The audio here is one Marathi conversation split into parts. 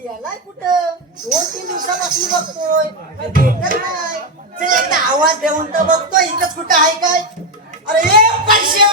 गेलाय कुठं? 2-3 दिवसापासून बघतोय, काही भेटत नाही. चल एकदा आवाज देऊन तर बघतोय, इथंच कुठं आहे काय? अरे ए पैशा!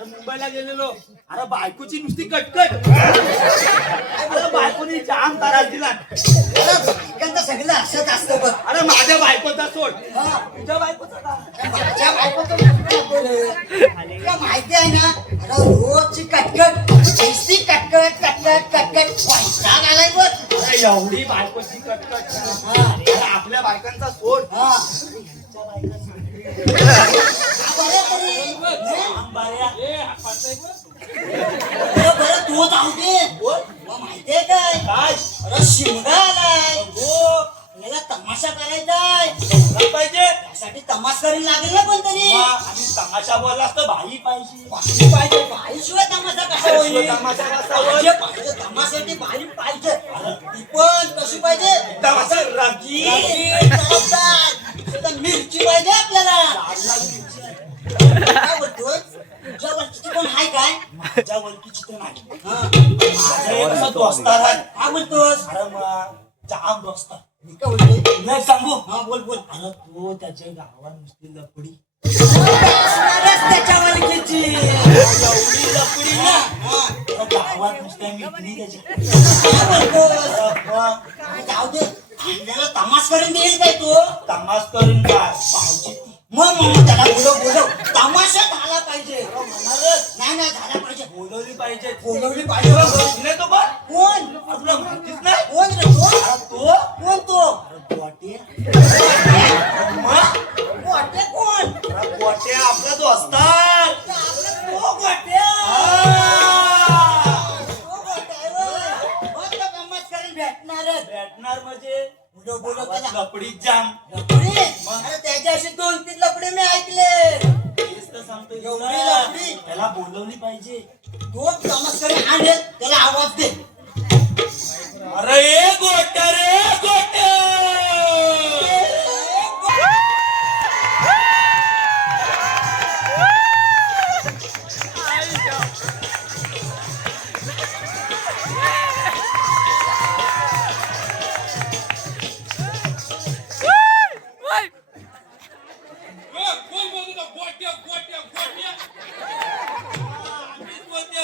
मुंबईला गेलेलो. अरे बायकोची नुसती कटकट. अरे बायकोनी जाम त्रास दिला. बायकांचं सगळं असंच असतं बघ. अरे माझ्या बायकोचा सोड, तुझ्या बायकोचा का? माझ्या बायकोचं तुला माहिती आहे ना, रोजची कटकट, नुसती कटकट कटकट कटकट वैताग आलाय बघ. अरे एवढी बायकोची कटकट. अरे आपल्या बायकांचा सोड. बरं तू जाऊ दे. माहितीये काय? अरे शिमगा आलाय. याला तमाशा करायचाय पाहिजे. त्यासाठी तमाशकरी लागेल ना कोणतरी. आणि तमाशा बोललास तर भाई पाहिजे. बाई पाहिजे. बाईशिवाय तमाशा कसा होईल? तमाशा कसा होईल? पाहिजे तमाशासाठी बाई पाहिजे. ती पण कशी पाहिजे? तमाशा रागी जबाबदार. मिरची पाहिजे आपल्याला. काय बोलतोय? तुझ्या वरची कोण आहे काय? माझ्या ओळखीची तर नाही. माझा एक दोस्तार आहे. काय बोलतोस? अरे मग जाम दोस्तार. मी काय बोलतोय? नाही सांगू. हा बोल बोल. अरे तो त्याच्या गावात नुसती लपडी. त्याच्या वरची एवढी लपडी ना. गावात नुसत्या मिटली त्याच्या. काय बोलतोस? जाऊ दे. आपल्याला तमाश करून देईल काय तू? तमाश करून काय पाहिजे ती. मग त्याला बोलव. तमाशा झाला पाहिजे. नाही नाही झाला पाहिजे. बोलवली पाहिजे. बोलवली पाहिजे. नाही तो बघ. कोण? तुला माहितीच नाही. कोण रे तो? तो कोण तो? गोटे. गोट्या कोण? गोटे आपला दोस्तार. आपला तो गोट्या. तो गोट्या आहे होय. मग तो तमाश करून भेटणारच. भेटणार म्हणजे बोलव गावात लपडीत जाम. लपडी? अरे त्याच्या अशी 2-3 लपडे मी ऐकले. तेच तर सांगतोय. एवढी लपडी? त्याला बोलवली पाहिजे. तो तमाश करून आणेल त्याला आवाज दे. अरे ए गोट्या रे गोट्या.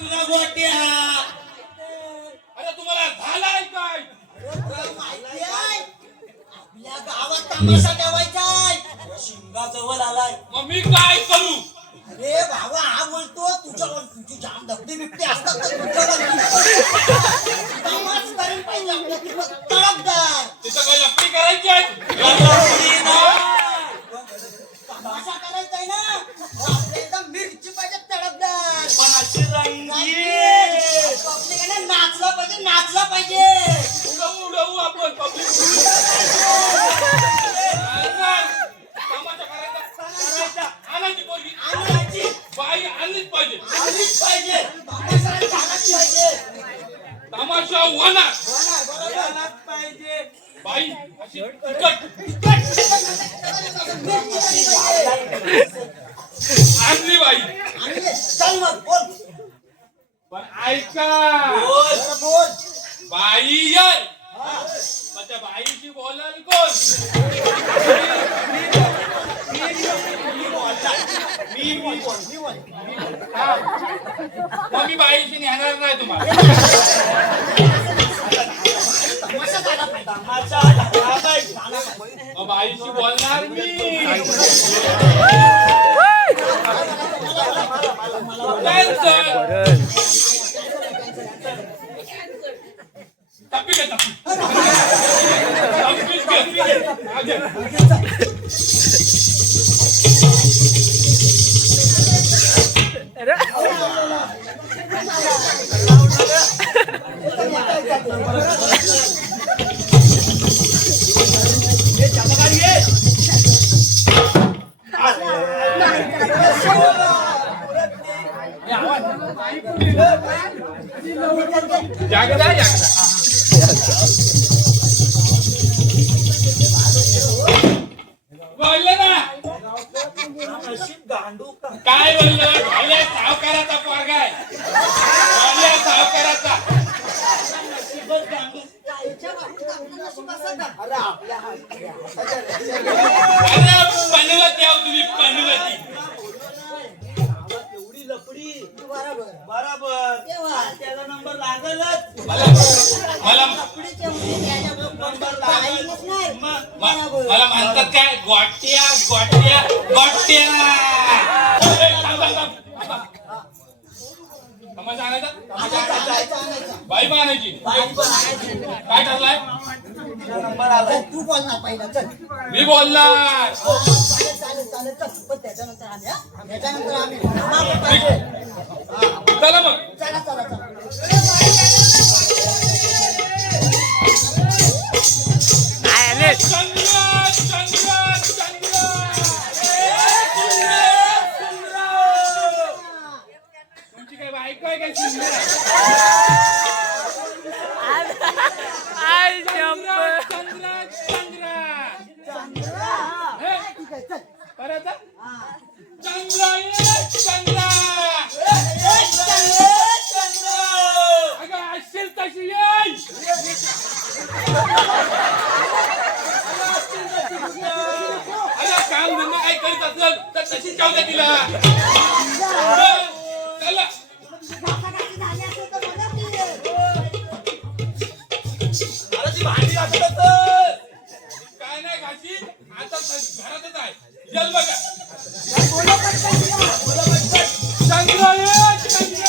तुला गोट्या. अरे तुम्हाला झालाय काय? माहिती आहे? आपल्या गावात तमाशा ठेवायचाय. शिंगाजवळ आलाय. मग मी काय करू? अरे भावा हा बोलतो तुझी जाम धबधे बिबटे असतात ना तुझ्यावर. तमाश करून पाहिजे आपलं तिथं तडकदार. तिथं काही लपडी करायची आहे? तमाशा करायचाय ना आपल्या एकदम मिरची पाहिजे तडकदार. पण अशी रंगी. पब्लिकाने नाचला पाहिजे नाचला पाहिजे. उडवू आपण पब्लिक. तमाशा करायचा. आणायची पोरगी. आणायची. बाई आणलीच पाहिजे. आणलीच पाहिजे. तमाशा झालाच पाहिजे. तमाशा होणार. बरोबर. पाहिजे. बाई अशी तिखट. आणली बाई. चल मग बोल. पण ऐका. बोल. बाई येईल. पण त्या बाईशी बोलाल कोण? हा. मग मी बाईशी नेणार नाही तुम्हाला. तमाशा झाला पाहिजे. मग बाईशी बोलणार मी. Cancel. Tapi kan tapi. Tapi kan. Jaga dah, jaga. बोलले ना काय बोललो झाल्या सावकाराचा पोरगा आहे झाल्या सावकाराचा आईच्या बाबतीत आपलं नशीब असं का? अरे आपल्या अरे पनवती आहो तुम्ही पनवती एवढी लपडी बरोबर. बरोबर तेव्हा. त्याला नंबर लागलच मला लफडीचे म्हणजे त्याच्याकडे नंबर आई नसणार. बरोबर. मला म्हणतात काय गोट्या गोट्या गोट्या समज आणायचा आणायचा. बाई पण आणायची बाई पण आणायची. काय ठरलाय नंबर आलाय तू बोलणार पहिला चल. मी बोलणार चालेल चालेल चालेल चल. पण त्याच्यानंतर आम्ही हा? त्याच्यानंतर आम्ही मागं पाहिजे. चला मग चला चला चला. चंद्र चंद्र चंद्र तुमची काय बायको आहे काय सुंदर चंद्र चंद्र ठीक आहे चल. परत हा. चंद्र चंद्र अगं असशील तशी येई अरे काम धंदा काय करीत असेल तर तशी जाऊ द्या तिला चला घासाघासी झाली असेल तर बघा की. अरे ती भांडी घासत काय नाही घाशी आता घरातच आहे जल बघा चंद्र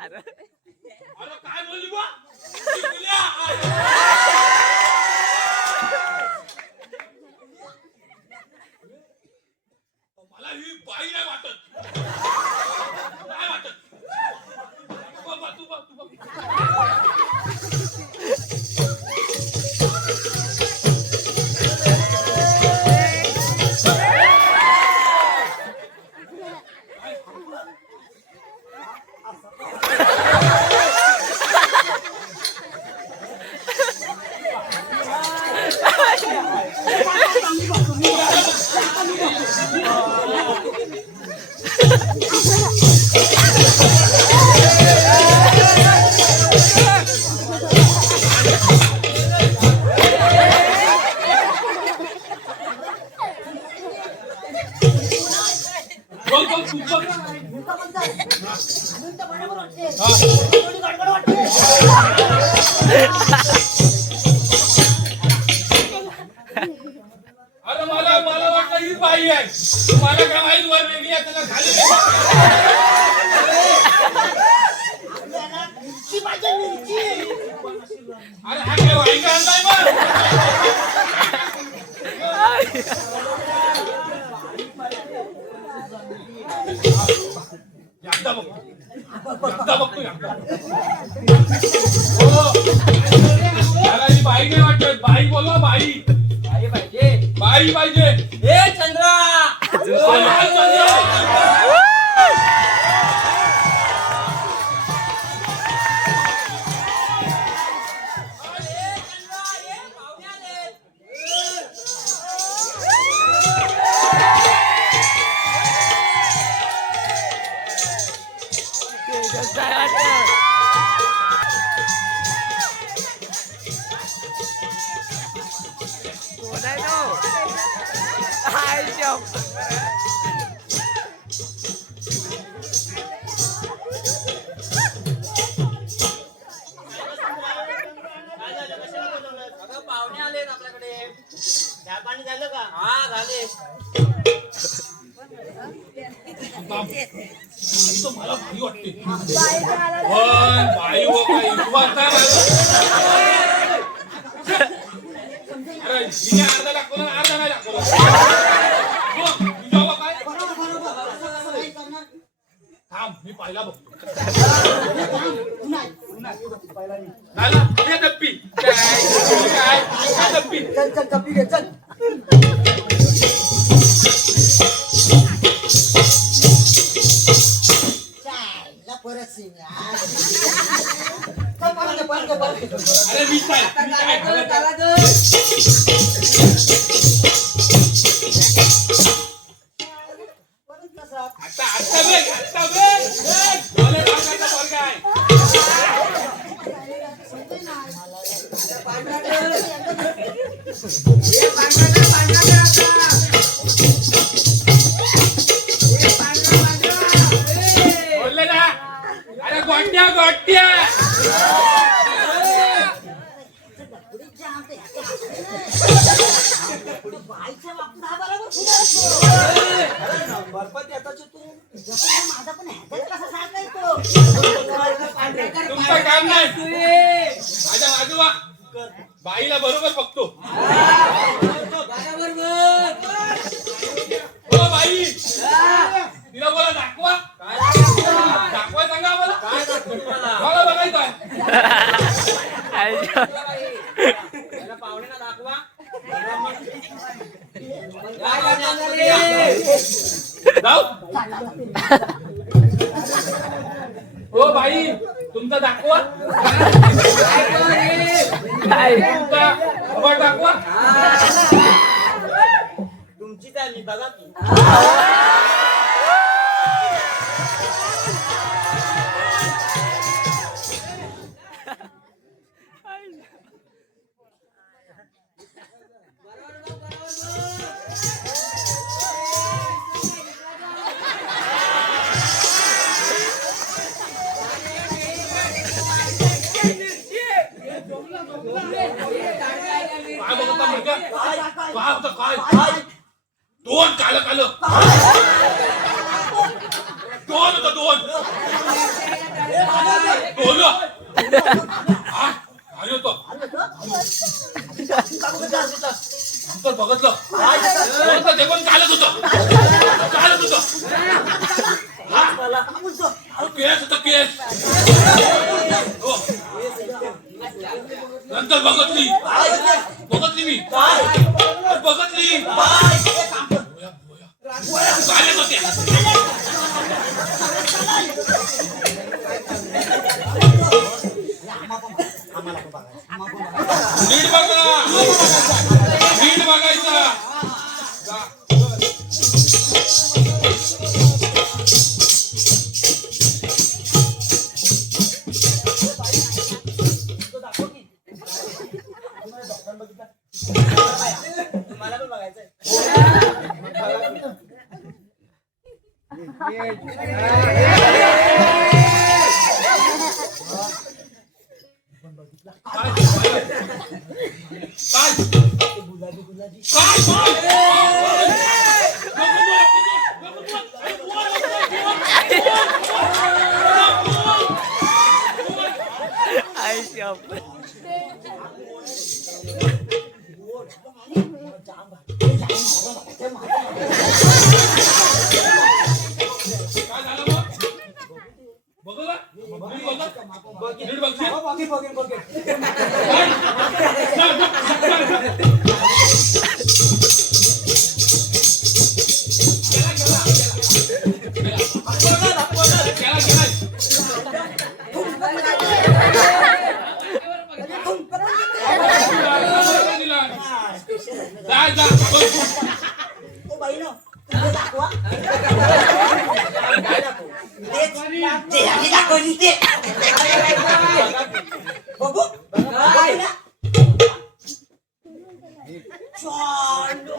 अरे काय बोलली बा मला ही बाई नाही वाटत नाही वाटत बाबा तू बघ तू बघ बोल बोल तू बघ मुका म्हणतात. अजून तर बरोबर वाटते. हा. थोडी गडबड वाटते. अरे मला मला वाटलं ही बाई आहे मला काय माहित वर वेगळी आहे त्याला खाली अरे हा काय वाईट आणलाय मग एकदा बघतो एकदा. हो. त्याला ही बाई नाही वाटत. बाई बोलवा बाई. बाई पाहिजे. ए चंद्रा पाहुणे आले आपल्याकडे. चहा पाणी झालं का? हा झाले. तो मला भारी वाटते. पण बाई व बाई वाटता अरे हिने अर्धा दाखवला अर्धा नाही दाखवला. तुझ्या काय थांब मी पाहिला बघतो. नाला हे डब्बी काय डब्बी चल चल कपी घे चल चायला परत सिंग अरे मी काय आता आता बघ मला टाकायचा पोरगा आहे. बोलले ना अरे गोट्या गोट्या बाईच्या बाबतीत हा बरोबर माझा पण ह्याच्यात कसा सांगता येतो. तुमचं काम नाही माझ्या बाजूला बाईला बरोबर बघतो. हो बाई तिला बोला दाखवा दाखवा सांगा आम्हाला मला बघायचं पाहुण्यांना दाखवा. जाऊ हो बाई तुमचा दाखवा तुमचा खबर दाखवा. तुमची चालली बघा की. काय बघता म्हणजे काय होतं काय दोन काल काल दोन होतं दोन दोन हा आली होतो नंतर बघितलं होतं ते पण कालच होतं हा केस होतं केस हो नंतर बघितली मी बघितली चालत होत्या नीट बघा नीट बघायचा मला पण बघायचंय. काय झालं मग? बघला? नीट बघ. नीट बघशील? काय? गेला, गेला. दिला. जा, जा. बघ. ओ बहिणो, तुला दाखवा. ते आम्ही दाखवली ते. बघू. बघू ना. चालो.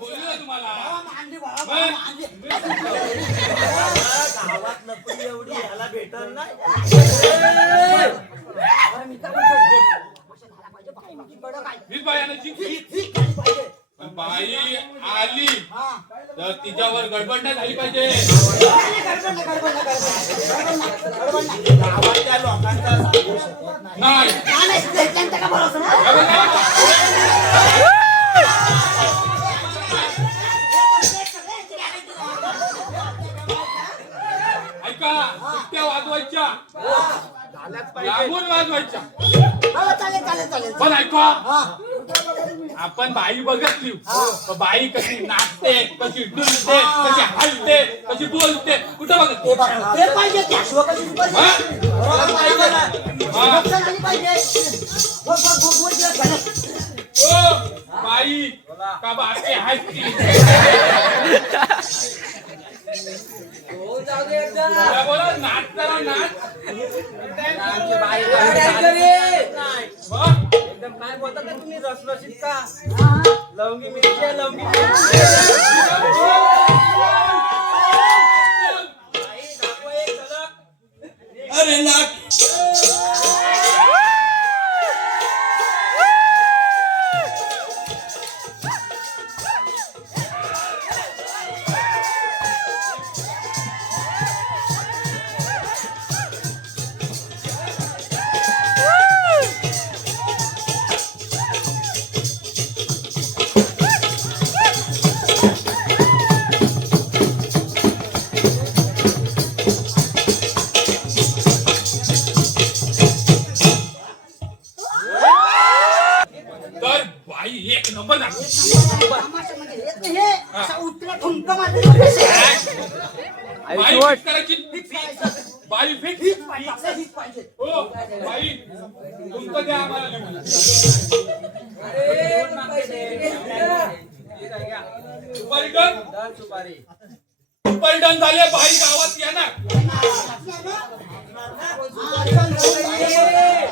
बोललो तुम्हाला. मानली बाबा, मानली. गावात लपडी एवढी ह्याला भेटल ना. बरं, मी काय म्हणतो? असं झाला पाहिजे, बाकी कडक आहे. हीच बाई आणायची. ही झाली पाहिजे. पण बाई आली हा. तर तिच्यावर गडबड नाही झाली पाहिजे. गावातल्या लोकांचा सांगू शकत नाही. नाही. त्यांचा का भरोसा नाही? ऐका, सुट्ट्या वाजवायच्या, झाल्याच पाहिजे. लागून वाजवायच्या. हो, चालेल चालेल चालेल. पण ऐका, हा. आपण बाई बघितली, तर बाई कशी नाचते, कशी डुलते, कशी हलते, कशी बोलते, कुठं ते बघत? बघा, ते पाहिजे त्याशिवाय कशी पाहिजे. हा? बरोबर पाहिजे ना. हा. बघता झाली पाहिजे. बघ, बघ, बघ, बघ, दिवस झाले. ओ बाई का बाकी आहेत ती? बोला, बोला, नाच करा, नाच. आमची बाई नाही. मग? एकदम काय बोलता का तुम्ही रसरशीत का? लवंगी मिरची आहे, लवंगी मिरची. बाई, दाखवा एक झलक. अरे नाच. तर बाई एक नंबर नाच. तमाशा म्हणजे हेच नाही हे. असा उठला ठुमका मारतो. बाई फिट करायची. बाई फिट. हीच पाहिजे, आपल्याला हीच पाहिजे. हो बाई तुमचं द्या आम्हाला लिहून. सुपारी डन. सुपारी. सुपारी डन झाले. बाई गावात या ना.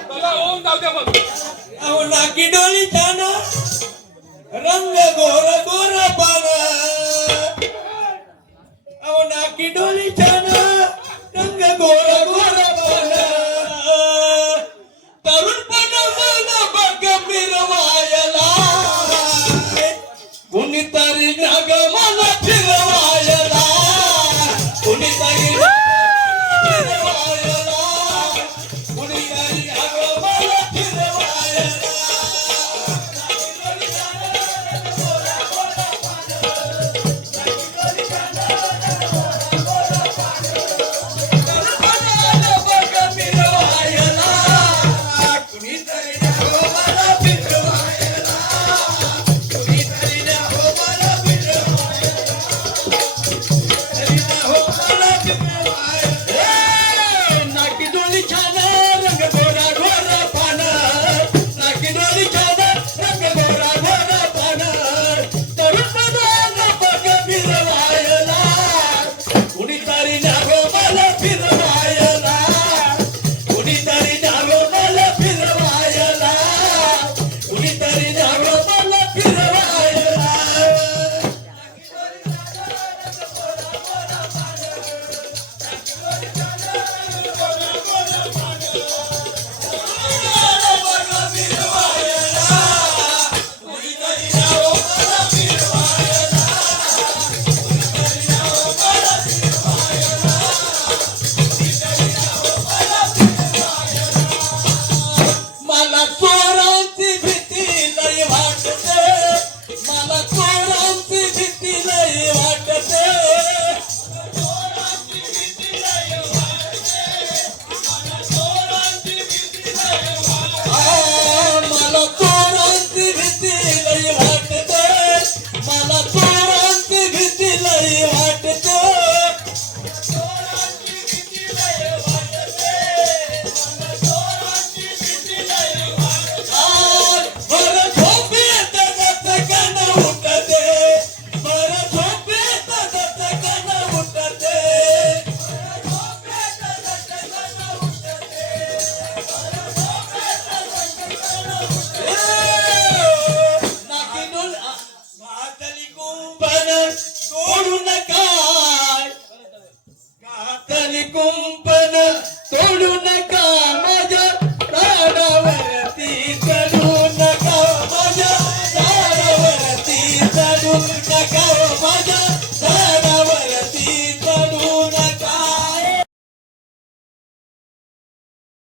चला होऊन जाऊ द्या मग. अहो नाकी डोली जाना रंग गोर गोर पाना. अहो नाकी डोली जाना रंग गोर गोर पाना. तरुणपण मला बघ मिरवायला कुणीतरी नाग